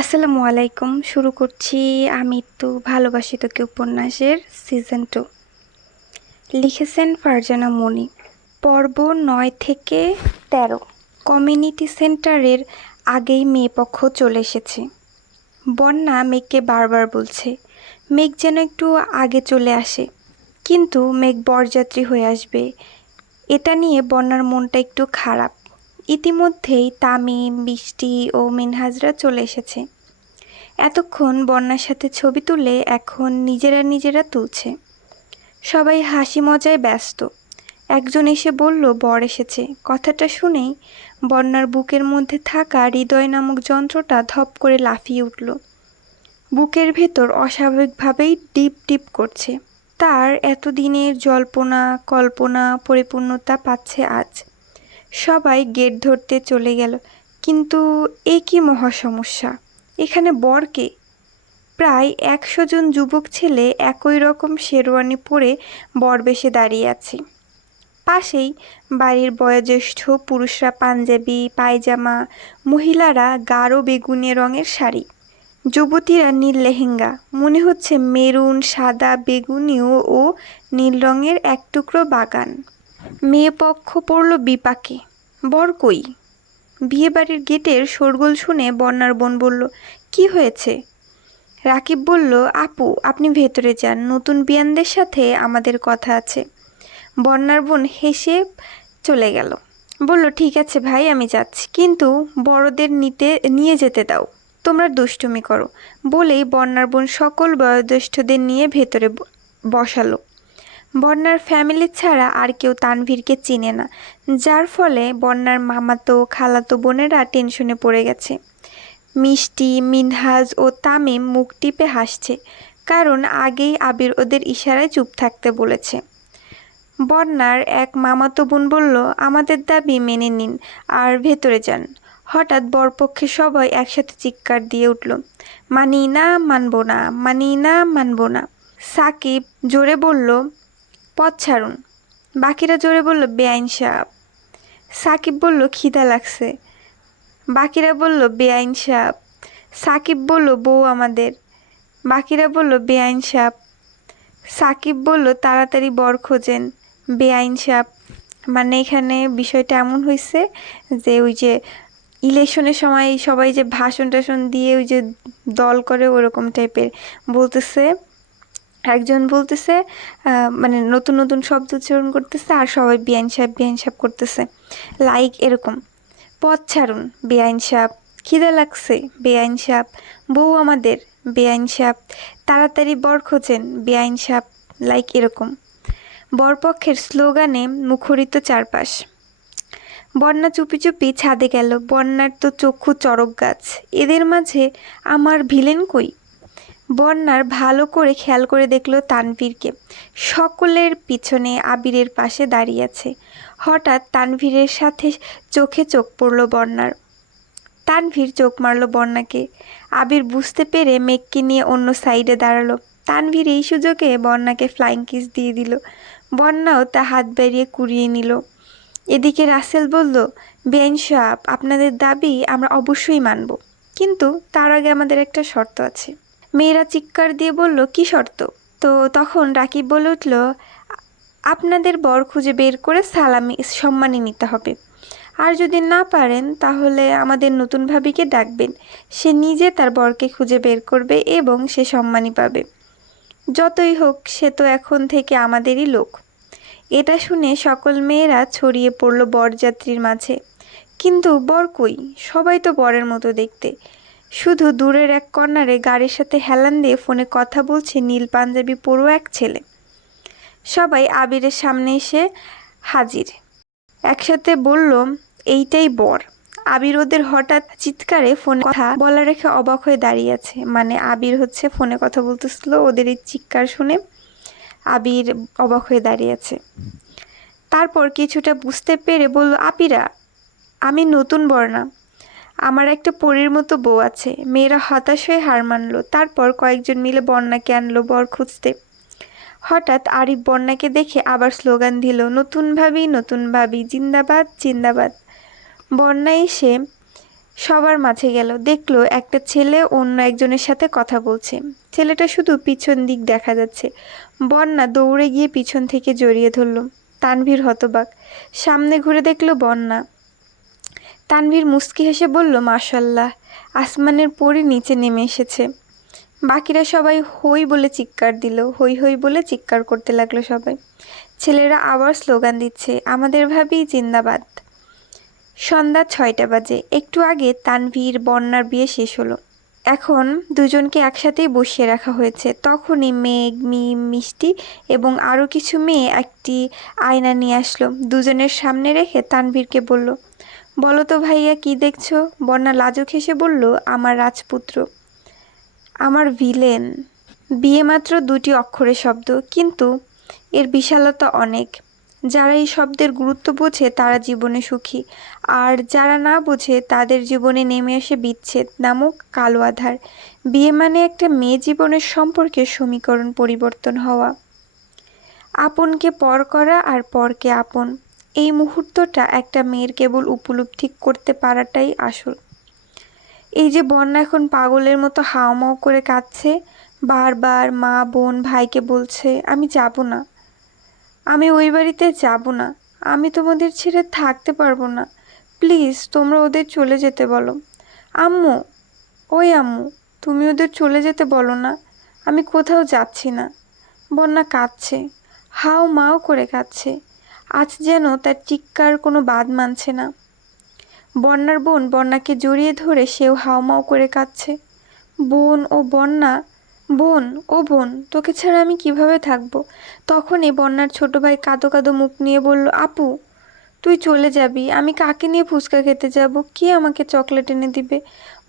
আসসালামু আলাইকুম। শুরু করছি আমি একটু ভালোবাসি তোকে উপন্যাসের সিজন 2। লিখেছেন ফারজানা মনি। পর্ব 9 থেকে 13। কমিউনিটি সেন্টারের আগেই মেয়েপক্ষ চলে এসেছে। বন্যা মেঘকে বারবার বলছে মেঘ যেন একটু আগে চলে আসে, কিন্তু মেঘ বরযাত্রী হয়ে আসবে। এটা নিয়ে বন্যার মনটা একটু খারাপ। ইতিমধ্যেই তামিম, বৃষ্টি ও মিনহাজরা চলে এসেছে। এতক্ষণ বন্যার সাথে ছবি তুলে এখন নিজেরা তুলছে। সবাই হাসি মজায় ব্যস্ত। একজন এসে বলল বর এসেছে। কথাটা শুনেই বন্যার বুকের মধ্যে থাকা হৃদয় নামক যন্ত্রটা ধপ করে লাফিয়ে উঠল। বুকের ভেতর অস্বাভাবিকভাবেই ডিপ ডিপ করছে। তার এতদিনের জল্পনা কল্পনা পরিপূর্ণতা পাচ্ছে আজ। সবাই গেট ধরতে চলে গেল, কিন্তু এ কি মহা সমস্যা! এখানে বর কে? প্রায় 100 জন যুবক ছেলে একই রকম শেরওয়ানি পরে বরবেশে দাঁড়িয়ে আছে। পাশেই বাড়ির বয়োজ্যেষ্ঠ পুরুষরা পাঞ্জাবি পায়জামা, মহিলারা গাঢ় বেগুনি রঙের শাড়ি, যুবতীরা নীল লেহেঙ্গা, মনে হচ্ছে মেরুন, সাদা, বেগুনি ও নীল রঙের এক টুকরো বাগান। মেয়ে পক্ষ পড়ল বিপাকে। বর কই? বিয়েবাড়ির গেটের শোরগোল শুনে বন্যার বোন বলল, কি হয়েছে? রাকিব বলল, আপু আপনি ভেতরে যান, নতুন বিয়ানদের সাথে আমাদের কথা আছে। বন্যার বোন হেসে চলে গেল। বলল, ঠিক আছে ভাই, আমি যাচ্ছি, কিন্তু বড়দের নিয়ে যেতে দাও। তোমরা দুষ্টুমি করো। বলেই বন্যার বোন সকল বয়োজ্যেষ্ঠদের নিয়ে ভেতরে বসালো। বন্যার ফ্যামিলি ছাড়া আর কেউ তানভীরকে চিনে না, যার ফলে বন্যার মামাতো খালাতো বোনেরা টেনশনে পড়ে গেছে। মিষ্টি, মিনহাজ ও তামিম মুখ টিপে হাসছে, কারণ আগেই আবির ওদের ইশারায় চুপ থাকতে বলেছে। বন্যার এক মামাতো বোন বলল, আমাদের দাবি মেনে নিন আর ভেতরে যান। হঠাৎ বরপক্ষে সবাই একসাথে চিৎকার দিয়ে উঠল, মানি না, মানব না, মানি না, মানব না। সাকিব জোরে বলল, পথ ছাড়ুন। বাকিরা জোরে বলল, বেআইন সাহেব। সাকিব বলল, খিদা লাগছে। বাকিরা বলল, বেআইন সাহেব। সাকিব বলল, বউ আমাদের। বাকিরা বলল, বেআইন সাহেব। সাকিব বলল, তাড়াতাড়ি বর খোঁজেন। বেআইন সাহেব। মানে এখানে বিষয়টা এমন হয়েছে যে ওই যে ইলেকশনের সময় সবাই যে ভাষণ টাষণ দিয়ে ওই যে দল করে ওরকম টাইপের বলতেছে। একজন বলতেছে মানে নতুন নতুন শব্দ উচ্চারণ করতেছে, আর সবাই বেআইন সাহেব করতেছে, লাইক এরকম। পথ ছাড়ুন, বেআইন সাহেব। খিদে লাগছে, বেআইন সাহেব। বউ আমাদের, বেআইন সাহেব। তাড়াতাড়ি বর খোঁজেন, বেআইন সাহেব, লাইক এরকম। বরপক্ষের স্লোগানে মুখরিত চারপাশ। বন্যা চুপি চুপি ছাদে গেল। বন্যার তো চক্ষু চড়ক গাছ। এদের মাঝে আমার ভিলেন কই? বন্যার ভালো করে খেয়াল করে দেখল তানভীরকে। সকলের পিছনে আবিরের পাশে দাঁড়িয়ে আছে। হঠাৎ তানভীরের সাথে চোখে চোখ পড়ল বন্যার। তানভীর চোখ মারল বন্যাকে। আবির বুঝতে পেরে মেঘকে নিয়ে অন্য সাইডে দাঁড়ালো। তানভীর এই সুযোগে বন্যাকে ফ্লাইং কিস দিয়ে দিল। বন্যাও তা হাত বাড়িয়ে কুড়িয়ে নিল। এদিকে রাসেল বলল, বেআইন সাহেব, আপনাদের দাবি আমরা অবশ্যই মানব, কিন্তু তার আগে আমাদের একটা শর্ত আছে। মেয়েরা চিৎকার দিয়ে বলল, কি শর্ত? তো তখন রাকিব বলে উঠল, আপনাদের বর খুঁজে বের করে সম্মানী নিতে হবে। আর যদি না পারেন তাহলে আমাদের নতুন ভাবিকে ডাকবেন। সে নিজে তার বরকে খুঁজে বের করবে এবং সে সম্মানী পাবে। যতই হোক, সে তো এখন থেকে আমাদেরই লোক। এটা শুনে সকল মেয়েরা ছড়িয়ে পড়ল বরযাত্রীর মাঝে। কিন্তু বর কই? সবাই তো বরের মতো দেখতে। শুধু দূরের এক কর্নারে গাড়ির সাথে হেলান দিয়ে ফোনে কথা বলছে নীল পাঞ্জাবি পরুয়া এক ছেলে। সবাই আবিরের সামনে এসে হাজির। একসাথে বলল, এইটাই বর। আবির ওদের হঠাৎ চিৎকারে ফোনে কথা বলা রেখে অবাক হয়ে দাঁড়িয়ে আছে। মানে আবির হচ্ছে ফোনে কথা বলতেছিল, ওদের এই চিৎকার শুনে আবির অবাক হয়ে দাঁড়িয়ে আছে। তারপর কিছুটা বুঝতে পেরে বলল, আপিরা, আমি নতুন বর না, আমার একটা পরীর মতো বউ আছে। মেয়েরা হতাশ হয়ে হার মানল। তারপর কয়েকজন মিলে বন্যাকে আনলো বর খুঁজতে। হঠাৎ আরিফ বন্যাকে দেখে আবার স্লোগান দিল, নতুন ভাবি, নতুন ভাবি, জিন্দাবাদ জিন্দাবাদ। বন্যা এসে সবার মাঝে গেল, দেখলো একটা ছেলে অন্য একজনের সাথে কথা বলছে। ছেলেটা শুধু পিছন দিক দেখা যাচ্ছে। বন্যা দৌড়ে গিয়ে পিছন থেকে জড়িয়ে ধরল। তানভীর হতবাক, সামনে ঘুরে দেখলো বন্যা। তানভীর মুচকি হেসে বলল, মাশাল্লাহ, আসমানের পরী নিচে নেমে এসেছে। বাকিরা সবাই হই বলে চিৎকার দিল, হই হই বলে চিৎকার করতে লাগলো সবাই। ছেলেরা আবার স্লোগান দিচ্ছে, আমাদের ভাবি জিন্দাবাদ। সন্ধ্যা 6টা বাজে। একটু আগে তানভীর বন্যার বিয়ে শেষ হলো। এখন দুজনকে একসাথেই বসিয়ে রাখা হয়েছে। তখনই মেঘ, মিম, মিষ্টি এবং আরও কিছু মেয়ে একটি আয়না নিয়ে আসলো। দুজনের সামনে রেখে তানভীরকে বলল, বলো তো ভাইয়া কি দেখছো? বন্যা লাজুক হেসে বলল, আমার রাজপুত্র, আমার ভিলেন। বিয়ে মাত্র 2টি অক্ষরের শব্দ, কিন্তু এর বিশালতা অনেক। যারা এই শব্দের গুরুত্ব বোঝে তারা জীবনে সুখী, আর যারা না বোঝে তাদের জীবনে নেমে আসে বিচ্ছেদ নামক কালো আধার। বিয়ে মানে একটা মেয়ে জীবনের সম্পর্কের সমীকরণ পরিবর্তন হওয়া, আপনকে পর করা আর পরকে আপন। এই মুহূর্তটা একটা মেয়ের কেবল উপলব্ধি করতে পারাটাই আসল। এই যে বন্যা এখন পাগলের মতো হাউমাউ করে কাঁদছে, বারবার মা, বোন, ভাইকে বলছে, আমি যাব না, আমি ওই বাড়িতে যাব না, আমি তোমাদের ছেড়ে থাকতে পারবো না, প্লিজ তোমরা ওদের চলে যেতে বলো। আম্মু, ওই আম্মু, তুমি ওদের চলে যেতে বলো না, আমি কোথাও যাচ্ছি না। বন্যা কাঁদছে, হাউ মাউ করে কাঁদছে। আজ যেন তার চিৎকার কোনো বাদ মানছে না। বন্যার বোন বন্যাকে জড়িয়ে ধরে সেও হাউমাউ করে কাঁদছে। বোন ও বন্যা, বোন ও বোন, তোকে ছাড়া আমি কিভাবে থাকবো? তখনই বন্যার ছোট ভাই কাঁদো কাঁদো মুখ নিয়ে বলল, আপু, তুই চলে যাবি, আমি কাকে নিয়ে ফুচকা খেতে যাব? কে আমাকে চকলেট এনে দিবে?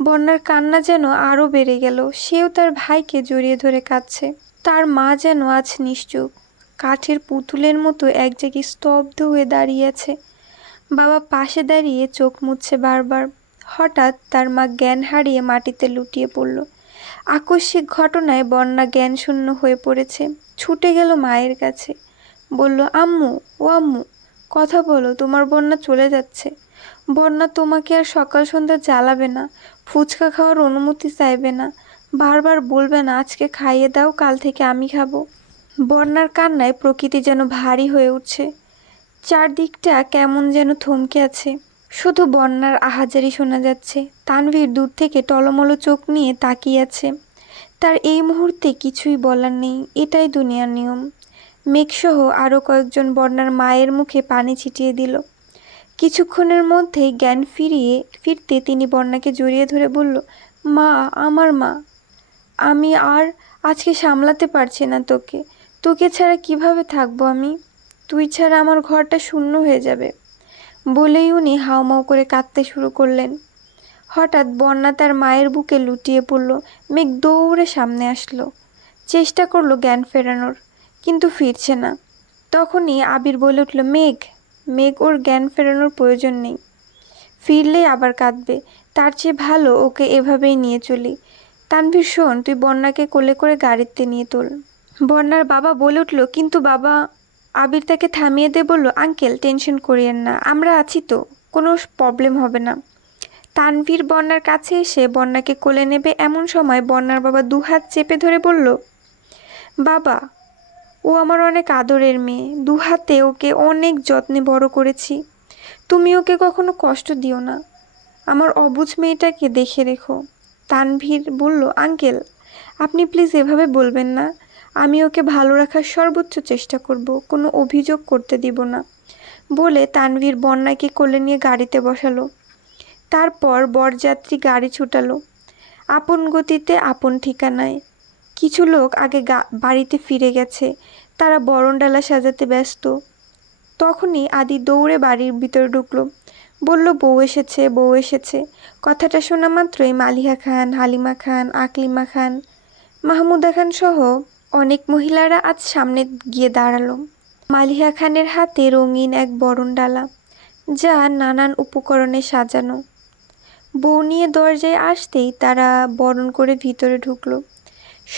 বন্যার কান্না যেন আরও বেড়ে গেল। সেও তার ভাইকে জড়িয়ে ধরে কাঁদছে। তার মা যেন আজ নিশ্চুপ, কাঠের পুতুলের মতো এক জায়গায় স্তব্ধ হয়ে দাঁড়িয়ে আছে। বাবা পাশে দাঁড়িয়ে চোখ মুছছে বারবার। হঠাৎ তার মা জ্ঞান হারিয়ে মাটিতে লুটিয়ে পড়ল। আকস্মিক ঘটনায় বন্যা জ্ঞানশূন্য হয়ে পড়েছে। ছুটে গেল মায়ের কাছে, বলল, আম্মু, ও আম্মু, কথা বলো, তোমার বন্যা চলে যাচ্ছে। বন্যা তোমাকে আর সকাল সন্ধ্যা জ্বালাবে না, ফুচকা খাওয়ার অনুমতি চাইবে না, বারবার বলবে না আজকে খাইয়ে দাও, কাল থেকে আমি খাবো। বন্যার কান্নায় প্রকৃতি যেন ভারী হয়ে উঠছে। চারদিকটা কেমন যেন থমকে আছে, শুধু বন্যার আহাজারি শোনা যাচ্ছে। তানভীর দূর থেকে টলমলো চোখ নিয়ে তাকিয়ে আছে। তার এই মুহূর্তে কিছুই বলার নেই, এটাই দুনিয়ার নিয়ম। মেঘসহ আরও কয়েকজন বন্যার মায়ের মুখে পানি ছিটিয়ে দিল। কিছুক্ষণের মধ্যেই জ্ঞান ফিরতে তিনি বন্যাকে জড়িয়ে ধরে বলল, মা, আমার মা, আমি আর আজকে সামলাতে পারছি না তোকে। তোকে ছাড়া কিভাবে থাকবো আমি? তুই ছাড়া আমার ঘরটা শূন্য হয়ে যাবে। বলেই উনি হাউমাউ করে কাঁদতে শুরু করলেন। হঠাৎ বন্যা তার মায়ের বুকে লুটিয়ে পড়ল। মেঘ দৌড়ে সামনে আসলো, চেষ্টা করলো জ্ঞান ফেরানোর, কিন্তু ফিরছে না। তখনই আবির বলে উঠল, মেঘ, মেঘ, ওর জ্ঞান ফেরানোর প্রয়োজন নেই, ফিরলেই আবার কাঁদবে, তার চেয়ে ভালো ওকে এভাবেই নিয়ে চলি। তানভীর, শোন, তুই বন্যাকে কোলে করে গাড়িতে নিয়ে তোল। বন্যার বাবা বলে উঠল, কিন্তু বাবা। আবির তাকে থামিয়ে দিয়ে বলল, আঙ্কেল, টেনশন করিয়েন না, আমরা আছি তো, কোনো প্রবলেম হবে না। তানভীর বন্যার কাছে এসে বন্যাকে কোলে নেবে এমন সময় বন্যার বাবা দুহাত চেপে ধরে বলল, বাবা, ও আমার অনেক আদরের মেয়ে, দুহাতে ওকে অনেক যত্নে বড় করেছি, তুমি ওকে কখনো কষ্ট দিও না, আমার অবুঝ মেয়েটাকে দেখে রেখো। তানভীর বলল, আঙ্কেল, আপনি প্লিজ এভাবে বলবেন না, আমি ওকে ভালো রাখার সর্বোচ্চ চেষ্টা করব, কোনো অভিযোগ করতে দিব না। বলে তানভীর বন্যাকে কোলে নিয়ে গাড়িতে বসালো। তারপর বরযাত্রী গাড়ি ছুটালো আপন গতিতে, আপন ঠিকানায়। কিছু লোক আগে বাড়িতে ফিরে গেছে, তারা বরণডালা সাজাতে ব্যস্ত। তখনই আদি দৌড়ে বাড়ির ভিতরে ঢুকলো, বলল, বউ এসেছে, বউ এসেছে। কথাটা শোনা মাত্রই মালিহা খান, হালিমা খান, আকলিমা খান, মাহমুদা খান সহ অনেক মহিলারা আজ সামনে গিয়ে দাঁড়ালো। মালিহা খানের হাতে রঙিন এক বরণডালা, যা নানান উপকরণে সাজানো। বউ নিয়ে দরজায় আসতেই তারা বরণ করে ভিতরে ঢুকলো।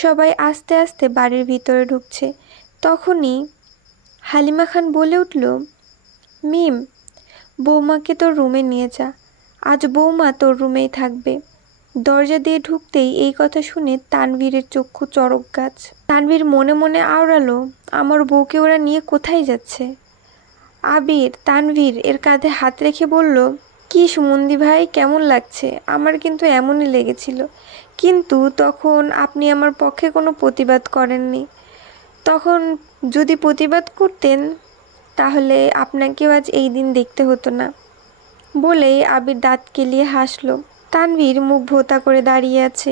সবাই আস্তে আস্তে বাড়ির ভিতরে ঢুকছে। তখনই হালিমা খান বলে উঠল, মিম, বৌমাকে তোর রুমে নিয়ে যা, আজ বৌমা তোর রুমেই থাকবে। দরজা দিয়ে ঢুকতেই এই কথা শুনে তানভীরের চক্ষু চড়ক গাছ। তানভীর মনে মনে আওড়ালো, আমার বউকে ওরা নিয়ে কোথায় যাচ্ছে? আবির তানভীর এর কাঁধে হাত রেখে বলল, কি সুমন্দি ভাই, কেমন লাগছে? আমার কিন্তু এমনই লেগেছিল, কিন্তু তখন আপনি আমার পক্ষে কোনো প্রতিবাদ করেননি। তখন যদি প্রতিবাদ করতেন তাহলে আপনাকেও আজ এই দিন দেখতে হতো না। বলেই আবির দাঁত কেলিয়ে হাসল। তানভীর মুখ ভোঁতা করে দাঁড়িয়ে আছে।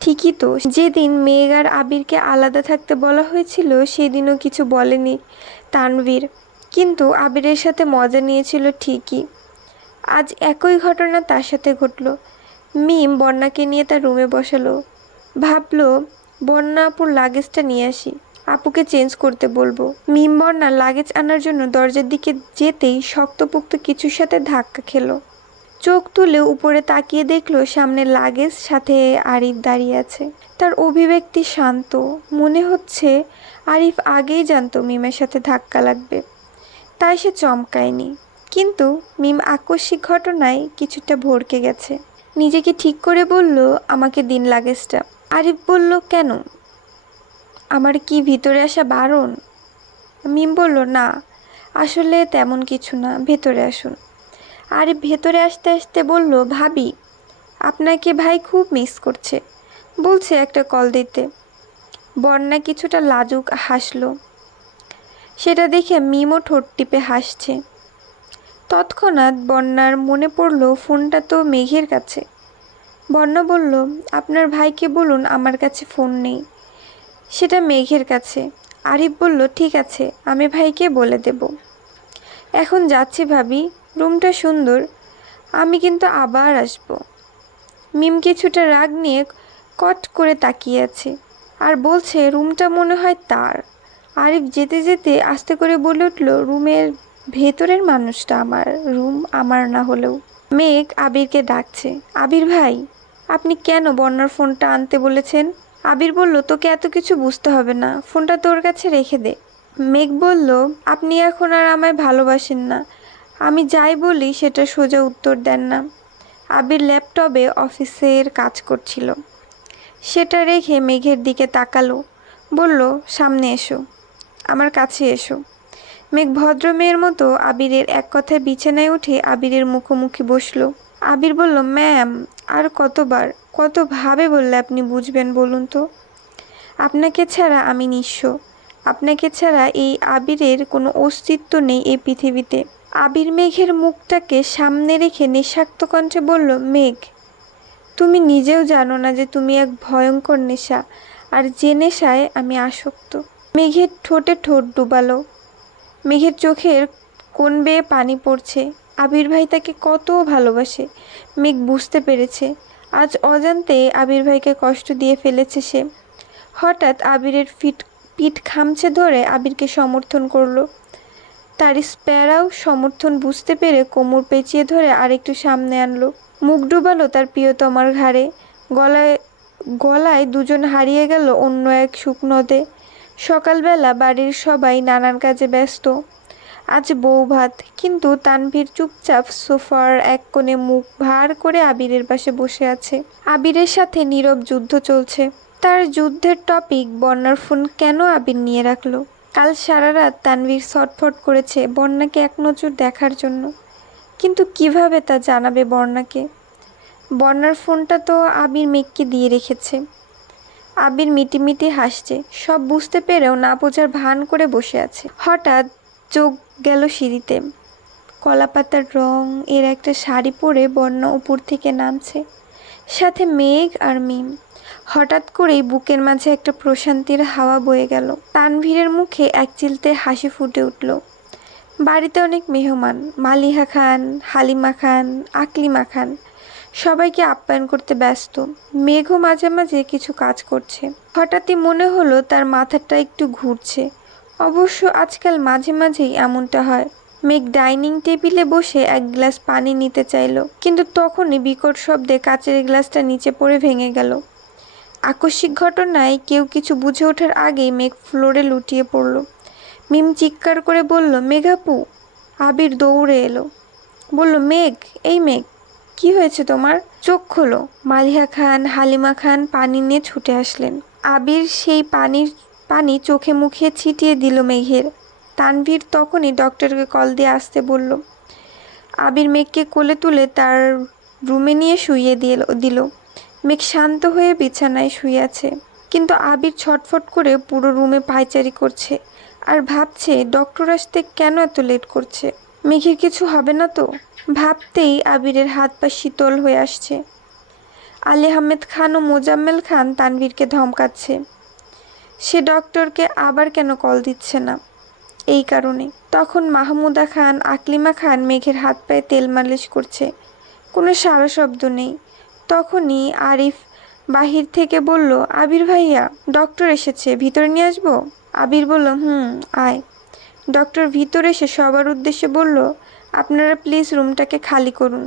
ঠিকই তো, যেদিন মেঘ আর আবিরকে আলাদা থাকতে বলা হয়েছিল সেদিনও কিছু বলেনি তানভীর, কিন্তু আবিরের সাথে মজা নিয়েছিল ঠিকই। আজ একই ঘটনা তার সাথে ঘটল। মিম বন্যাকে নিয়ে তার রুমে বসালো। ভাবলো বন্যা আপুর লাগেজটা নিয়ে আসি, আপুকে চেঞ্জ করতে বলবো। মিম বন্যা লাগেজ আনার জন্য দরজার দিকে যেতেই শক্তপোক্ত কিছুর সাথে ধাক্কা খেলো। চোখ তুলে উপরে তাকিয়ে দেখলো সামনে লাগেজ, সাথে আরিফ দাঁড়িয়ে আছে। তার অভিব্যক্তি শান্ত, মনে হচ্ছে আরিফ আগেই জানতো মিমের সাথে ধাক্কা লাগবে, তাই সে চমকায়নি। কিন্তু মিম আকস্মিক ঘটনায় কিছুটা ভড়কে গেছে। নিজেকে ঠিক করে বলল, আমাকে দিন লাগেজটা। আরিফ বলল, কেন? আমার কি ভিতরে আসা বারণ? মিম বলল, না আসলে তেমন কিছু না, ভেতরে আসুন। আরিফ ভেতরে আসতে আসতে বলল, ভাবি আপনাকে ভাই খুব মিস করছে, বলছে একটা কল দিতে। বন্যা কিছুটা লাজুক হাসলো। সেটা দেখে মিমও ঠোঁট টিপে হাসছে। তৎক্ষণাৎ বন্যার মনে পড়ল ফোনটা তো মেঘের কাছে। বন্যা বলল, আপনার ভাইকে বলুন আমার কাছে ফোন নেই, সেটা মেঘের কাছে। আরিফ বলল, ঠিক আছে, আমি ভাইকে বলে দেব। এখন যাচ্ছি ভাবি, রুমটা সুন্দর, আমি কিন্তু আবার আসব। মিম কিছুটা রাগ নিয়ে কট করে তাকিয়ে আছে আর বলছে, রুমটা মনে হয় তার। আরিফ যেতে যেতে আস্তে করে বলে উঠল, রুমের ভেতরের মানুষটা আমার, রুম আমার না হলেও। মেঘ আবিরকে ডাকছে, আবির ভাই, আপনি কেন বন্যার ফোনটা আনতে বলেছেন? আবির বলল, তোকে এত কিছু বুঝতে হবে না, ফোনটা তোর কাছে রেখে দে। মেঘ বলল, আপনি এখন আর আমায় ভালোবাসেন না, আমি যাই বলি সেটা সোজা উত্তর দেন না। আবির ল্যাপটপে অফিসের কাজ করছিল, সেটা রেখে মেঘের দিকে তাকালো। বলল, সামনে এসো, আমার কাছে এসো। মেঘ ভদ্র মেয়ের মতো আবিরের এক কথায় বিছানায় উঠে আবিরের মুখোমুখি বসলো। আবির বলল, ম্যাম, আর কতবার কতভাবে বললে আপনি বুঝবেন বলুন তো? আপনাকে ছাড়া আমি নিঃস্ব, আপনাকে ছাড়া এই আবিরের কোনো অস্তিত্ব নেই এই পৃথিবীতে। আবির মেঘের মুখটাকে সামনে রেখে নিঃস্বার্থ কণ্ঠে বলল, মেঘ, তুমি নিজেও জানো না যে তুমি এক ভয়ঙ্কর নেশা, আর যে নেশায় আমি আসক্ত। মেঘের ঠোঁটে ঠোঁট ডুবালো। মেঘের চোখের কোণ বেয়ে পানি পড়ছে। আবির ভাই তাকে কত ভালোবাসে মেঘ বুঝতে পেরেছে। আজ অজান্তে আবির ভাইকে কষ্ট দিয়ে ফেলেছে সে। হঠাৎ আবিরের পিঠ খামচে ধরে আবিরকে সমর্থন করলো। তার স্প্যারাও সমর্থন বুঝতে পেরে কোমর পেঁচিয়ে ধরে আরেকটু সামনে আনলো। মুখ ডুবালো তার প্রিয়তমার ঘাড়ে। গলায় গলায় দুজন হারিয়ে গেল অন্য এক শুকনোতে। সকালবেলা বাড়ির সবাই নানান কাজে ব্যস্ত। আজ বউ ভাত, কিন্তু তানভীর চুপচাপ সোফার এক কোণে মুখ ভার করে আবিরের পাশে বসে আছে। আবিরের সাথে নীরব যুদ্ধ চলছে। তার যুদ্ধের টপিক বন্যার ফোন কেন আবির নিয়ে রাখলো। কাল সারা রাত তানভীর ছটফট করেছে বন্যাকে এক নজর দেখার জন্য, কিন্তু কিভাবে তা জানাবে বন্যাকে? বন্যার ফোনটা তো আবির মেঘকে দিয়ে রেখেছে। আবির মিটিমিটি হাসছে, সব বুঝতে পেরেও না বোঝার ভান করে বসে আছে। হঠাৎ চোখ গেল সিঁড়িতে। কলাপাতার রং এর একটা শাড়ি পরে বন্যা উপর থেকে নামছে, সাথে মেঘ আর মিম। হঠাৎ করেই বুকের মাঝে একটা প্রশান্তির হাওয়া বয়ে গেল। তানভীরের মুখে একচিলতে হাসি ফুটে উঠল। বাড়িতে অনেক মেহমান, মালিহা খান, হালিমা খান, আকলিমা খান, সবাইকে আপ্যায়ন করতে ব্যস্ত। মেঘও মাঝে মাঝে কিছু কাজ করছে। হঠাৎই মনে হলো তার মাথাটা একটু ঘুরছে। অবশ্য আজকাল মাঝে মাঝেই এমনটা হয়। মেঘ ডাইনিং টেবিলে বসে এক গ্লাস পানি নিতে চাইল, কিন্তু তখনই বিকট শব্দে কাচের গ্লাসটা নিচে পড়ে ভেঙে গেল। আকস্মিক ঘটনায় কেউ কিছু বুঝে ওঠার আগেই মেঘ ফ্লোরে লুটিয়ে পড়ল। মিম চিৎকার করে বলল, মেঘাপু। আবির দৌড়ে এলো, বলল, মেঘ, এই মেঘ, কি হয়েছে তোমার? চোখ খোলো। মালিহা খান, হালিমা খান পানি নিয়ে ছুটে আসলেন। আবির সেই পানি চোখে মুখে ছিটিয়ে দিল মেঘের। তানভীর তখনই ডক্টরকে কল দিয়ে আসতে বলল। আবির মেঘকে কোলে তুলে তার রুমে নিয়ে শুইয়ে দিল। মেঘ শান্ত হয়ে বিছানায় শুয়ে আছে, কিন্তু আবির ছটফট করে পুরো রুমে পায়চারি করছে আর ভাবছে ডক্টর আসতে কেন এত লেট করছে। মেঘের কিছু হবে না তো? ভাবতেই আবিরের হাত পা শীতল হয়ে আসছে। আলী আহমেদ খান ও মোজাম্মেল খান তানভীরকে ধমকাচ্ছে। সে ডক্টরকে আবার কেন কল দিচ্ছে না, এই কারণে। তখন মাহমুদা খান, আকলিমা খান মেঘের হাত পায়ে তেল মালিশ করছে। কোনো সারা শব্দ নেই। তখনই আরিফ বাহির থেকে বলল, আবির ভাইয়া, ডক্টর এসেছে, ভিতরে নিয়ে আসবো? আবির বলল, আয়। ডক্টর ভিতরে এসে সবার উদ্দেশ্যে বলল, আপনারা প্লিজ রুমটাকে খালি করুন।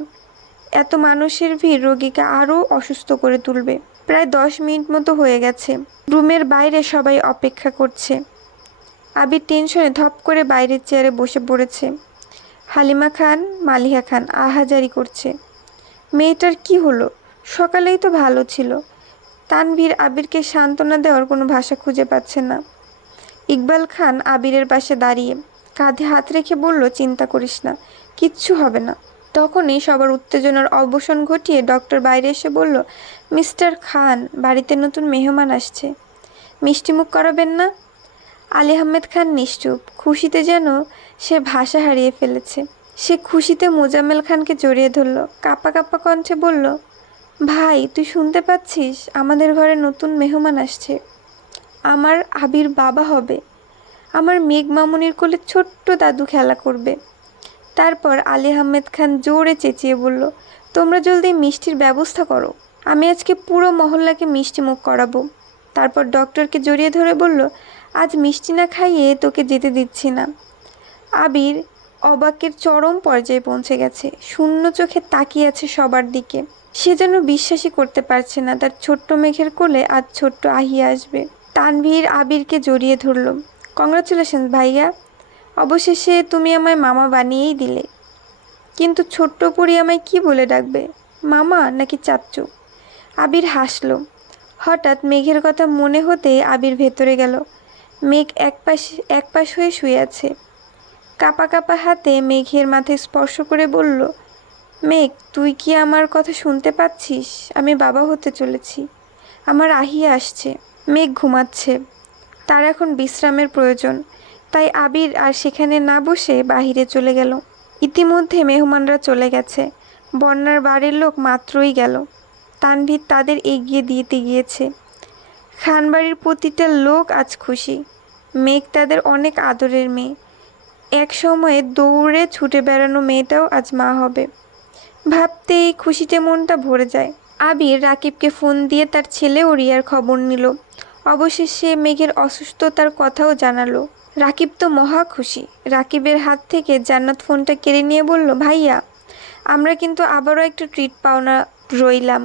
এত মানুষের ভিড় রোগীকে আরও অসুস্থ করে তুলবে। প্রায় 10 মিনিট মতো হয়ে গেছে। রুমের বাইরে সবাই অপেক্ষা করছে। আবির টেনশনে ধপ করে বাইরের চেয়ারে বসে পড়েছে। হালিমা খান, মালিহা খান আহাজারি করছে। মেয়েটার কি হলো? সকালেই তো ভালো ছিল। তানভীর আবিরকে সান্ত্বনা দেওয়ার কোনো ভাষা খুঁজে পাচ্ছে না। ইকবাল খান আবিরের পাশে দাঁড়িয়ে কাঁধে হাত রেখে বলল, চিন্তা করিস না, কিচ্ছু হবে না। তখনই সবার উত্তেজনার অবসান ঘটিয়ে ডক্টর বাইরে এসে বলল, মিস্টার খান, বাড়িতে নতুন মেহমান আসছে, মিষ্টিমুখ করাবেন না? আলী আহমেদ খান নিশ্চুপ, খুশিতে যেন সে ভাষা হারিয়ে ফেলেছে। সে খুশিতে মোজাম্মেল খানকে জড়িয়ে ধরল, কাঁপা কাঁপা কণ্ঠে বলল, ভাই তুই শুনতে পাচ্ছিস? আমাদের ঘরে নতুন মেহমান আসছে। আমার আবির বাবা হবে। আমার মেঘ মামুনির কোলে ছোট্ট দাদু খেলা করবে। তারপর আলী আহমেদ খান জোরে চেঁচিয়ে বলল, তোমরা জলদি মিষ্টির ব্যবস্থা করো, আমি আজকে পুরো মহল্লাকে মিষ্টি মুখ করাবো। তারপর ডক্টরকে জড়িয়ে ধরে বলল, আজ মিষ্টি না খাইয়ে তোকে যেতে দিচ্ছি না। আবির অবাকের চরম পর্যায়ে পৌঁছে গেছে, শূন্য চোখে তাকিয়ে আছে সবার দিকে। সে যেন বিশ্বাসই করতে পারছে না তার ছোট্ট মেঘের কোলে আজ ছোট্ট আহিয়া আসবে। তানভীর আবিরকে জড়িয়ে ধরল, কংগ্রাচুলেশন ভাইয়া, অবশেষে তুমি আমায় মামা বানিয়েই দিলে। কিন্তু ছোট্ট পরি আমায় কি বলে ডাকবে, মামা নাকি চাচ্চু? আবির হাসল। হঠাৎ মেঘের কথা মনে হতেই আবির ভেতরে গেল। মেঘ এক পাশ হয়ে শুয়ে আছে। কাঁপা কাঁপা হাতে মেঘের মাথায় স্পর্শ করে বলল, মেঘ তুই কি আমার কথা শুনতে পাচ্ছিস? আমি বাবা হতে চলেছি, আমার আহিয়া আসছে। মেঘ ঘুমাচ্ছে, তার এখন বিশ্রামের প্রয়োজন। তাই আবির আর সেখানে না বসে বাহিরে চলে গেল। ইতিমধ্যে মেহমানরা চলে গেছে। বন্যার বাড়ির লোক মাত্রই গেল। তানভীর তাদের এগিয়ে দিতে গিয়েছে। খানবাড়ির প্রতিটা লোক আজ খুশি। মেঘ তাদের অনেক আদরের মেয়ে। এক সময়ে দৌড়ে ছুটে বেড়ানো মেয়েটাও আজ মা হবে। ভাবতেই খুশিতে মনটা ভরে যায়। আবির রাকিবকে ফোন দিয়ে তার ছেলে ও রিয়ার খবর নিল। অবশেষে মেঘের অসুস্থতার কথাও জানালো। রাকিব তো মহা খুশি। রাকিবের হাত থেকে জান্নাত ফোনটা কেড়ে নিয়ে বলল, ভাইয়া, আমরা কিন্তু আবারও একটু ট্রিট পাওনা রইলাম।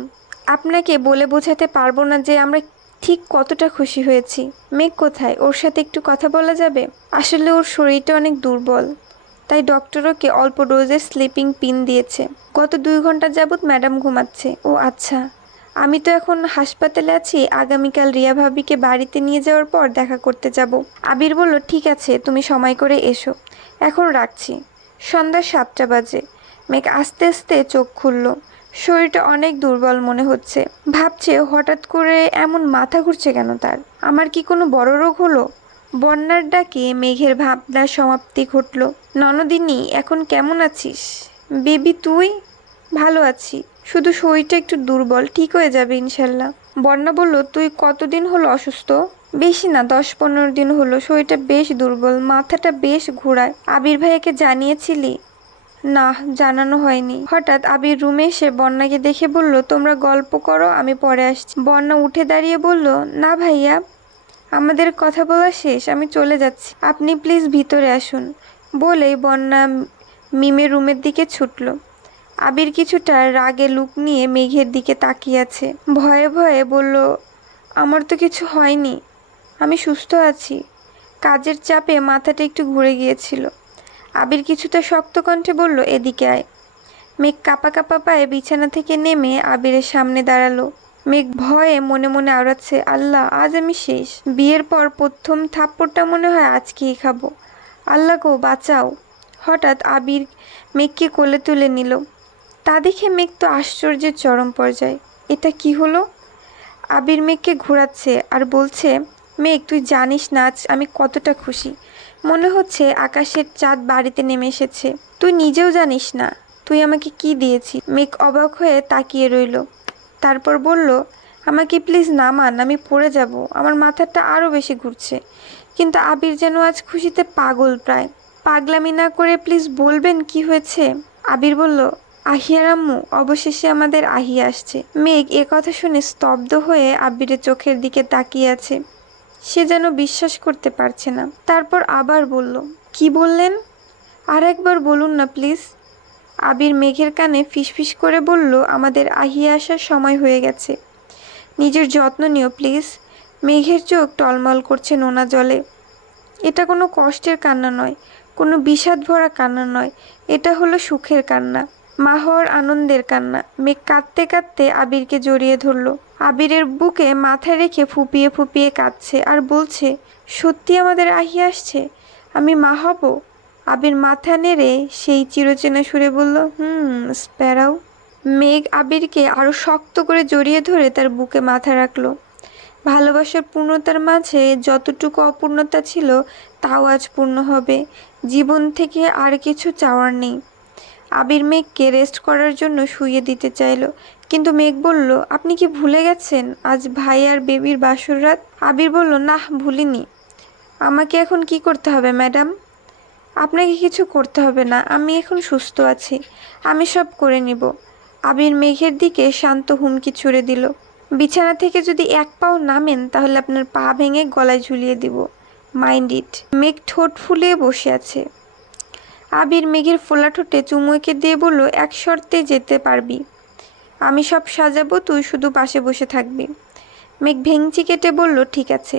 আপনাকে বলে বোঝাতে পারবো না যে আমরা ঠিক কতটা খুশি হয়েছি। মেঘ কোথায়? ওর সাথে একটু কথা বলা যাবে? আসলে ওর শরীরটা অনেক দুর্বল, তাই ডক্টর ওকে অল্প ডোজের স্লিপিং পিন দিয়েছে। গত 2 ঘন্টা যাবৎ ম্যাডাম ঘুমাচ্ছে। ও আচ্ছা, আমি তো এখন হাসপাতালে আছি। আগামীকাল রিয়া ভাবিকে বাড়িতে নিয়ে যাওয়ার পর দেখা করতে যাব। আবির বলল, ঠিক আছে, তুমি সময় করে এসো। এখন রাখছি। সন্ধ্যা 7টা বাজে। মেঘ আস্তে আস্তে চোখ খুলল। শরীরটা অনেক দুর্বল মনে হচ্ছে। ভাবছে হঠাৎ করে এমন মাথা ঘুরছে কেন তার। আমার কি কোনো বড় রোগ হলো? বন্যার ডাকে মেঘের ভাবনার সমাপ্তি ঘটল। ননদিনী, এখন কেমন আছিস? বেবি তুই? ভালো আছি, শুধু শরীরটা একটু দুর্বল, ঠিক হয়ে যাবে ইনশাল্লাহ। বন্যা বলল, তুই কতদিন হলো অসুস্থ? বেশি না, 10-15 দিন হলো। শরীরটা বেশ দুর্বল, মাথাটা বেশ ঘোরায়। আবির ভাইয়াকে জানিয়েছিলি? না, জানানো হয়নি। হঠাৎ আবির রুমে এসে বন্যাকে দেখে বলল, তোমরা গল্প করো, আমি পরে আসছি। বন্যা উঠে দাঁড়িয়ে বলল, না ভাইয়া, আমাদের কথা বলা শেষ, আমি চলে যাচ্ছি, আপনি প্লিজ ভিতরে আসুন। বলেই বন্যা মিমের রুমের দিকে ছুটল। আবির কিছুটা রাগে লুক নিয়ে মেঘের দিকে তাকিয়ে আছে। ভয়ে ভয়ে বলল, আমার তো কিছু হয়নি, আমি সুস্থ আছি। কাজের চাপে মাথাটা একটু ঘুরে গিয়েছিল। আবির কিছুটা শক্ত কণ্ঠে বলল, এদিকে আয়। মেঘ কাঁপা কাঁপা পায়ে বিছানা থেকে নেমে আবিরের সামনে দাঁড়ালো। মেঘ ভয়ে মনে মনে আওড়াচ্ছে, আল্লাহ, আজ আমি শেষ। বিয়ের পর প্রথম থাপ্পড়টা মনে হয় আজকেই খাবো। আল্লাহ গো, বাঁচাও। হঠাৎ আবির মেঘকে কোলে তুলে নিল। তা দেখে মেঘ তো আশ্চর্যের চরম পর্যায়ে। এটা কি হলো? আবির মেঘকে ঘোরাচ্ছে আর বলছে, মেঘ, তুই জানিস না আজ আমি কতটা খুশি। মনে হচ্ছে আকাশের চাঁদ বাড়িতে নেমে এসেছে। তুই নিজেও জানিস না তুই আমাকে কি দিয়েছিস। মেঘ অবাক হয়ে তাকিয়ে রইল। তারপর বলল, আমাকে প্লিজ নামান, আমি পড়ে যাব, আমার মাথাটা আরও বেশি ঘুরছে। কিন্তু আবির যেন আজ খুশিতে পাগল প্রায়। পাগলামি না করে প্লিজ বলবেন কি হয়েছে? আবির বলল, আহিয়ার আম্মু, অবশেষে আমাদের আহিয়া আসছে। মেঘ এ কথা শুনে স্তব্ধ হয়ে আবিরের চোখের দিকে তাকিয়ে আছে। সে যেন বিশ্বাস করতে পারছে না। তারপর আবার বলল, কি বললেন? আর একবার বলুন না প্লিজ। আবির মেঘের কানে ফিসফিস করে বলল, আমাদের আহিয়া আসার সময় হয়ে গেছে। নিজের যত্ন নিও প্লিজ। মেঘের চোখ টলমল করছে নোনা জলে। এটা কোনো কষ্টের কান্না নয়, কোনো বিষাদ ভরা কান্না নয়, এটা হলো সুখের কান্না, মা হওয়ার আনন্দের কান্না। মেঘ কাঁদতে কাঁদতে আবিরকে জড়িয়ে ধরল। আবিরের বুকে মাথা রেখে ফুপিয়ে ফুপিয়ে কাঁদছে আর বলছে, সত্যি আমাদের আহিয়া আসছে, আমি মা হব? আবির মাথা নেড়ে সেই চিরচেনা সুরে বলল, স্প্যারাও। মেঘ আবিরকে আরো শক্ত করে জড়িয়ে ধরে তার বুকে মাথা রাখল। ভালোবাসার পূর্ণতার মাঝে যতটুকু অপূর্ণতা ছিল তাও আজ পূর্ণ হবে। জীবন থেকে আর কিছু চাওয়ার নেই। আবির মেঘকে রেস্ট করার জন্য শুইয়ে দিতে চাইল, কিন্তু মেঘ বলল, আপনি কি ভুলে গেছেন আজ ভাই আর বেবির বাসর রাত? আবির বলল, না, ভুলিনি। আমাকে এখন কি করতে হবে ম্যাডাম? আপনাকে কিছু করতে হবে না, আমি এখন সুস্থ আছি, আমি সব করে নিব। আবির মেঘের দিকে শান্ত হুমকি ছুড়ে দিল, বিছানা থেকে যদি এক পাও নামেন তাহলে আপনার পা ভেঙে গলায় ঝুলিয়ে দিব। Mind it. মেঘ ঠোঁট ফুলিয়ে বসে আছে। আবির মেঘের ফোলা ঠোঁটে চুমু এঁকে দিয়ে বলল, এক শর্তে যেতে পারবি। আমি সব সাজাবো, তুই শুধু পাশে বসে থাকবি। মেঘ ভেঙচি কেটে বলল, ঠিক আছে।